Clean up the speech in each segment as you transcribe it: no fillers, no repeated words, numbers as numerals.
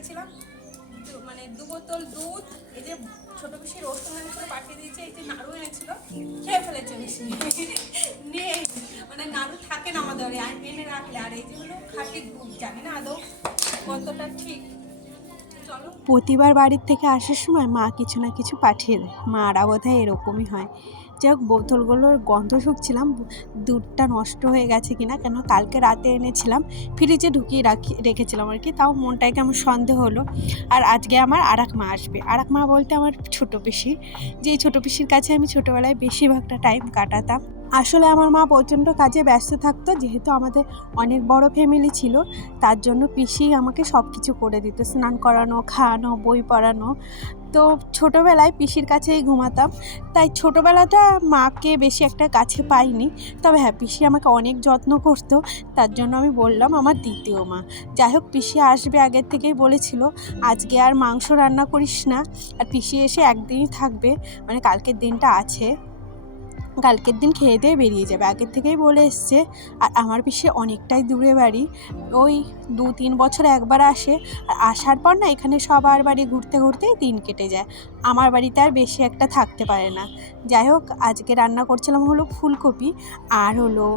পাঠিয়েছিলাম, মানে 2 বোতল দুধ, এই যে ছোট পিসি রসুন এনেছিল পাঠিয়ে দিয়েছে, এই যে নাড়ু এনেছিল, খেয়ে ফেলেছে পিসি নিয়ে, মানে নাড়ু থাকে না আমাদের এনে রাখলে। আর এই যে হলো খাঁটি দুধ, জানি না আদৌ কতটা ঠিক। প্রতিবার বাড়ির থেকে আসার সময় মা কিছু না কিছু পাঠিয়ে দেয়, মারা বোধহয় এরকমই হয়। যাই হোক, বোতলগুলোর গন্ধ শুকছিলাম দুধটা নষ্ট হয়ে গেছে কিনা, কেন কালকে রাতে এনেছিলাম, ফ্রিজে ঢুকিয়ে রেখেছিলাম আর কি, তাও মনটায় কেমন সন্দেহ হলো। আর আজকে আমার আরেক মা আসবে, আরেক মা বলতে আমার ছোটো পিসি, যেই ছোটো পিসির কাছে আমি ছোটোবেলায় বেশিরভাগটা টাইম কাটাতাম। আসলে আমার মা প্রচণ্ড কাজে ব্যস্ত থাকতো, যেহেতু আমাদের অনেক বড় ফ্যামিলি ছিল, তার জন্য পিসি আমাকে সব কিছু করে দিত, স্নান করানো, খাওয়ানো, বই পড়ানো। তো ছোটোবেলায় পিসির কাছেই ঘুমাতাম, তাই ছোটোবেলাটা মাকে বেশি একটা কাছে পাইনি। তবে হ্যাঁ, পিসি আমাকে অনেক যত্ন করতো, তার জন্য আমি বললাম আমার দ্বিতীয় মা। যাই হোক, পিসি আসবে আগের থেকেই বলেছিল আজকে আর মাংস রান্না করিস না, আর পিসি এসে একদিনই থাকবে, মানে কালকের দিনটা আছে, কালকের দিন খেয়ে দিয়ে বেরিয়ে যাবে, আগের থেকেই বলে এসছে। আর আমার পিসি অনেকটাই দূরে বাড়ি, ওই 2-3 বছরে একবার আসে, আর আসার পর না এখানে সবার বাড়ি ঘুরতে ঘুরতেই দিন কেটে যায়, আমার বাড়িতে আর বেশি একটা থাকতে পারে না। যাই হোক, আজকে রান্না করছিলাম হলো ফুলকপি, আর হলো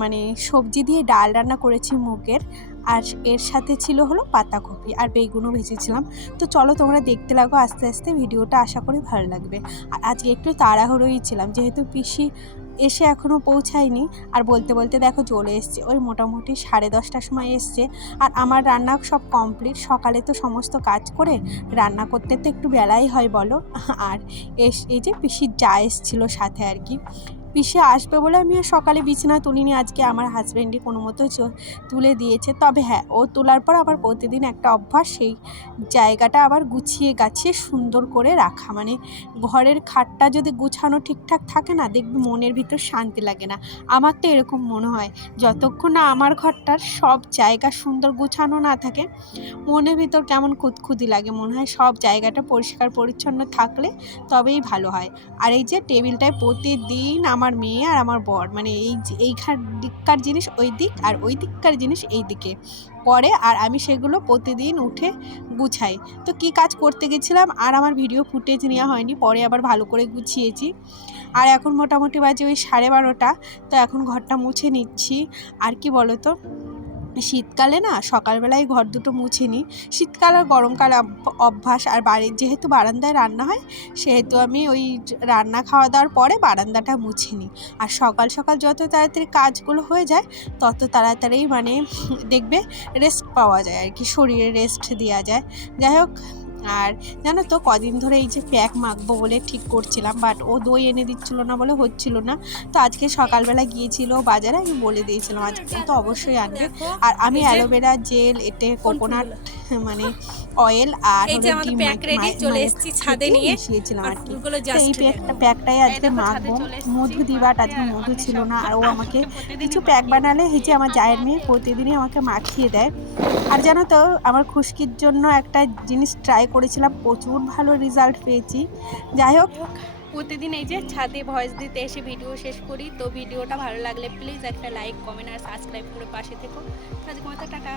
মানে সবজি দিয়ে ডাল রান্না করেছি মুগের, আর এর সাথে ছিল হলো পাতাকপি আর বেগুনও ভেজেছিলাম। তো চলো তোমরা দেখতে লাগো আস্তে আস্তে, ভিডিওটা আশা করি ভালো লাগবে। আর আজকে একটু তাড়াহুড়োই ছিলাম, যেহেতু পিসি এসে এখনও পৌঁছায়নি, আর বলতে বলতে দেখো চলে এসছে, ওই মোটামুটি 10:30টার সময় এসছে। আর আমার রান্না সব কমপ্লিট, সকালে তো সমস্ত কাজ করে রান্না করতে তো একটু বেলাই হয় বলো। আর এই যে পিসির যা এসেছিলো সাথে আর কি, পিসি আসবে বলে আমি আর সকালে বিছানা তুলিনি, আজকে আমার হাজব্যান্ডই কোনো মতো তুলে দিয়েছে। তবে হ্যাঁ, ও তোলার পর আবার প্রতিদিন একটা অভ্যাস, সেই জায়গাটা আবার গুছিয়ে গাছিয়ে সুন্দর করে রাখা, মানে ঘরের খাটটা যদি গুছানো ঠিকঠাক থাকে না, দেখবি মনের ভিতর শান্তি লাগে না। আমার তো এরকম মনে হয়, যতক্ষণ না আমার ঘরটার সব জায়গা সুন্দর গুছানো না থাকে, মনের ভিতর কেমন খুঁতখুঁতি লাগে, মনে হয় সব জায়গাটা পরিষ্কার পরিচ্ছন্ন থাকলে তবেই ভালো হয়। আর এই যে টেবিলটায় প্রতিদিন আমার মেয়ে আর আমার বর, মানে এইখান দিককার জিনিস ওই দিক, আর ওই দিককার জিনিস এই দিকে পড়ে, আর আমি সেগুলো প্রতিদিন উঠে গুছাই। তো কি কাজ করতে গেছিলাম আর আমার ভিডিও ফুটেজ নেওয়া হয়নি, পরে আবার ভালো করে গুছিয়েছি। আর এখন মোটামুটি বাজে ওই 12:30, তো এখন ঘরটা মুছে নিচ্ছি। আর কি বলো তো, শীতকালে না সকালবেলায় ঘর দুটো মুছে নিই, শীতকাল আর গরমকাল অভ্যাস। আর বাড়ির যেহেতু বারান্দায় রান্না হয়, সেহেতু আমি ওই রান্না খাওয়া দাওয়ার পরে বারান্দাটা মুছে নিই। আর সকাল সকাল যত তাড়াতাড়ি কাজগুলো হয়ে যায়, তত তাড়াতাড়ি মানে দেখবে রেস্ট পাওয়া যায় আর কি, শরীরে রেস্ট দেওয়া যায়। যাই হোক, আর জানো তো কদিন ধরে এই যে প্যাক মাখবো বলে ঠিক করছিলাম, বাট ও দই এনে দিচ্ছিলো না বলে হচ্ছিল না। তো আজকে সকালবেলা গিয়েছিল বাজারে, আমি বলে দিয়েছিলাম আজকে তো অবশ্যই আনবে। আর আমি অ্যালোভেরা জেল, এতে কোকোনাট মানে অয়েল, আর এই যে হলো আমাদের ডিম প্যাক রেডি, চলে এসেছি ছাদে নিয়ে, মিশিয়েছিলাম আর আর কি। ফুলগুলো তো এই জাস্ট প্যাকটাই আজকে মাখবো, মধু দিবাট, আজকে মধু ছিল না, আর ও আমাকে কিছু প্যাক বানালে এই যে আমার জায়ের মেয়ে প্রতিদিনই আমাকে মাখিয়ে দেয়। আর জানো তো, আমার খুশকির জন্য একটা জিনিস ট্রাই করেছিলাম, প্রচুর ভালো রেজাল্ট পেয়েছি। যাই হোক, প্রতিদিন এই যে ছাদে ভয়েস দিতে এসে ভিডিও শেষ করি। তো ভিডিওটা ভালো লাগলে প্লিজ একটা লাইক, কমেন্ট আর সাবস্ক্রাইব করে পাশে থেকো। আজকে মতো টাটা।